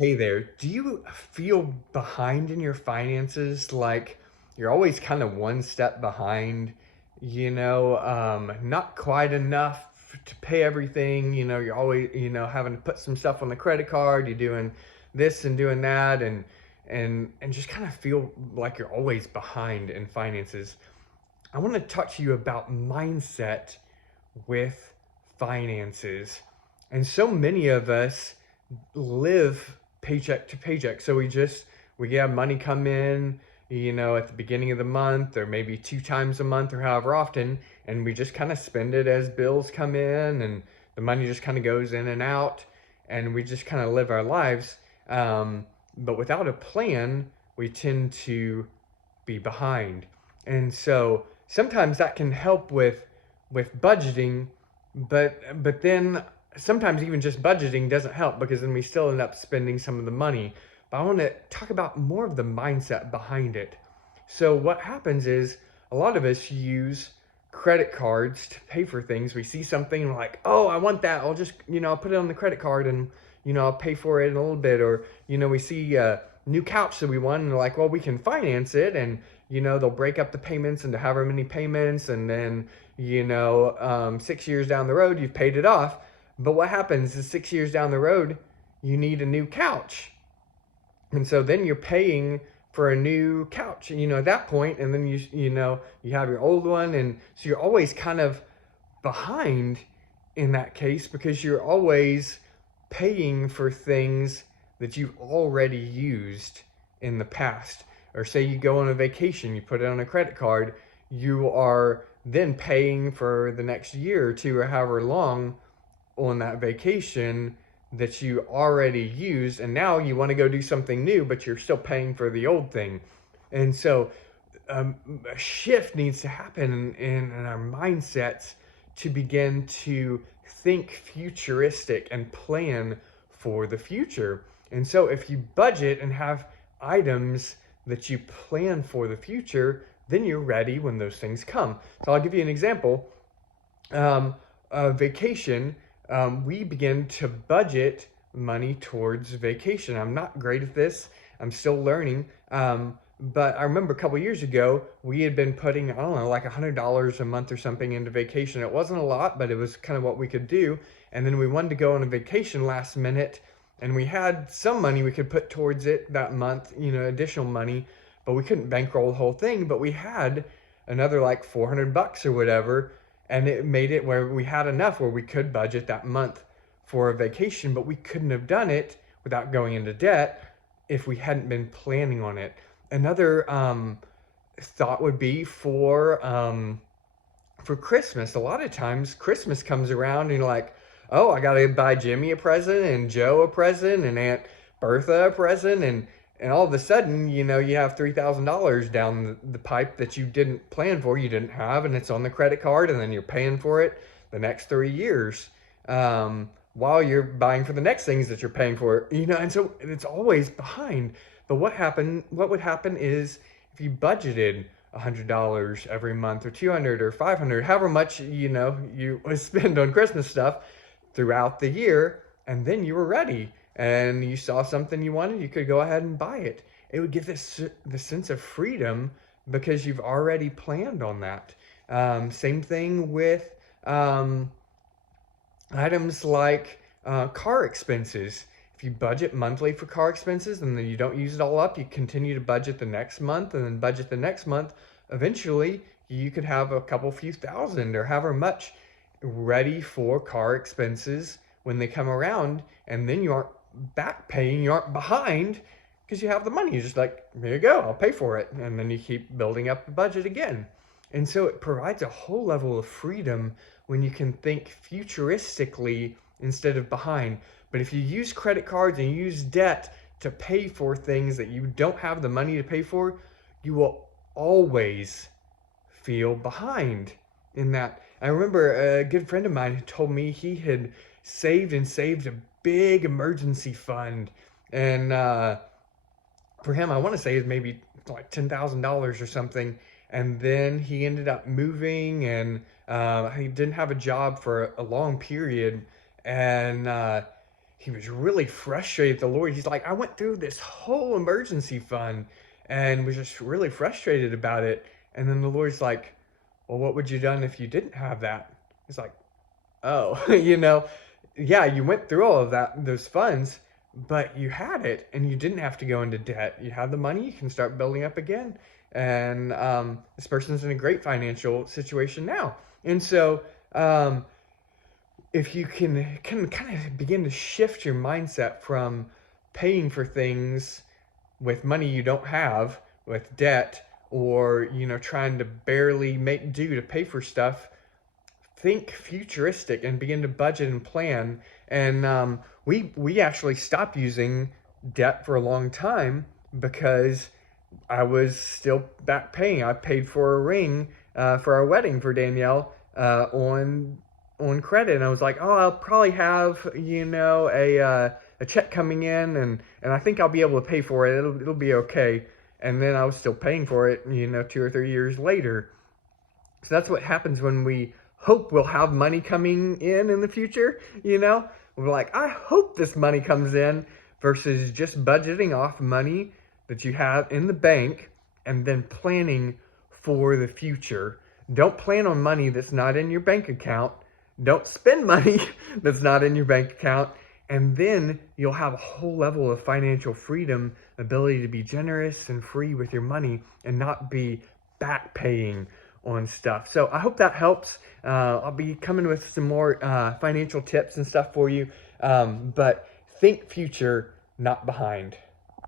Hey there, do you feel behind in your finances? Like you're always kind of one step behind, not quite enough to pay everything. You're always, having to put some stuff on the credit card. You're doing this and doing that, and just kind of feel like you're always behind in finances. I want to talk to you about mindset with finances. And so many of us live paycheck to paycheck. So we get money come in, at the beginning of the month or maybe two times a month or however often, and we just kind of spend it as bills come in and the money just kind of goes in and out and we just kind of live our lives. But without a plan, we tend to be behind. And so sometimes that can help with budgeting, but then sometimes even just budgeting doesn't help because then we still end up spending some of the money. But I want to talk about more of the mindset behind it. So what happens is a lot of us use credit cards to pay for things. We see something and we're like, "Oh, I want that. I'll just, I'll put it on the credit card and, I'll pay for it in a little bit." Or, we see a new couch that we want and they're like, "Well, we can finance it." And, they'll break up the payments into however many payments. And then, 6 years down the road, you've paid it off. But what happens is 6 years down the road, you need a new couch. And so then you're paying for a new couch, at that point, and then you have your old one, and so you're always kind of behind in that case because you're always paying for things that you've already used in the past. Or say you go on a vacation, you put it on a credit card, you are then paying for the next year or two or however long on that vacation that you already used, and now you want to go do something new but you're still paying for the old thing. And so a shift needs to happen in our mindsets to begin to think futuristic and plan for the future. And so if you budget and have items that you plan for the future, then you're ready when those things come. So I'll give you an example. Vacation, we begin to budget money towards vacation. I'm not great at this. I'm still learning. But I remember a couple years ago, we had been putting, I don't know, like $100 a month or something into vacation. It wasn't a lot, but it was kind of what we could do. And then we wanted to go on a vacation last minute, and we had some money we could put towards it that month, additional money, but we couldn't bankroll the whole thing. But we had another like $400 or whatever, and it made it where we had enough where we could budget that month for a vacation, but we couldn't have done it without going into debt if we hadn't been planning on it. Another thought would be for Christmas. A lot of times Christmas comes around and you're like, "Oh, I got to buy Jimmy a present and Joe a present and Aunt Bertha a present," and all of a sudden, you have $3,000 down the pipe that you didn't plan for, you didn't have, and it's on the credit card, and then you're paying for it the next 3 years, while you're buying for the next things that you're paying for, and so it's always behind. But what would happen is if you budgeted $100 every month or 200 or 500, however much, you spend on Christmas stuff throughout the year, and then you were ready and you saw something you wanted, you could go ahead and buy it. It would give the sense of freedom because you've already planned on that. Same thing with items like car expenses. If you budget monthly for car expenses and then you don't use it all up, you continue to budget the next month and then budget the next month. Eventually, you could have a couple few thousand or however much ready for car expenses when they come around, and then you aren't back paying, you aren't behind because you have the money. You're just like, "Here you go, I'll pay for it." And then you keep building up the budget again. And so it provides a whole level of freedom when you can think futuristically instead of behind. But if you use credit cards and you use debt to pay for things that you don't have the money to pay for, you will always feel behind in that. I remember a good friend of mine who told me he had saved and saved a big emergency fund. And for him, I want to say it's maybe like $10,000 or something. And then he ended up moving, and he didn't have a job for a long period. And he was really frustrated with the Lord. He's like, I went through this whole emergency fund and was just really frustrated about it. And then the Lord's like, well, what would you done if you didn't have that? He's like, oh, yeah, you went through all of those funds, but you had it and you didn't have to go into debt. You have the money, you can start building up again. And this person's in a great financial situation now. And so, if you can kind of begin to shift your mindset from paying for things with money you don't have, with debt, or trying to barely make do to pay for stuff, think futuristic and begin to budget and plan. And we actually stopped using debt for a long time because I was still back paying. I paid for a ring for our wedding for Danielle on credit, and I was like, oh, I'll probably have a check coming in, and I think I'll be able to pay for it. It'll be okay. And then I was still paying for it, 2 or 3 years later. So that's what happens when we hope we'll have money coming in the future. We're like, I hope this money comes in, versus just budgeting off money that you have in the bank and then planning for the future. Don't plan on money that's not in your bank account. Don't spend money that's not in your bank account. And then you'll have a whole level of financial freedom, ability to be generous and free with your money and not be back paying on stuff. So I hope that helps. I'll be coming with some more financial tips and stuff for you. But think future, not behind.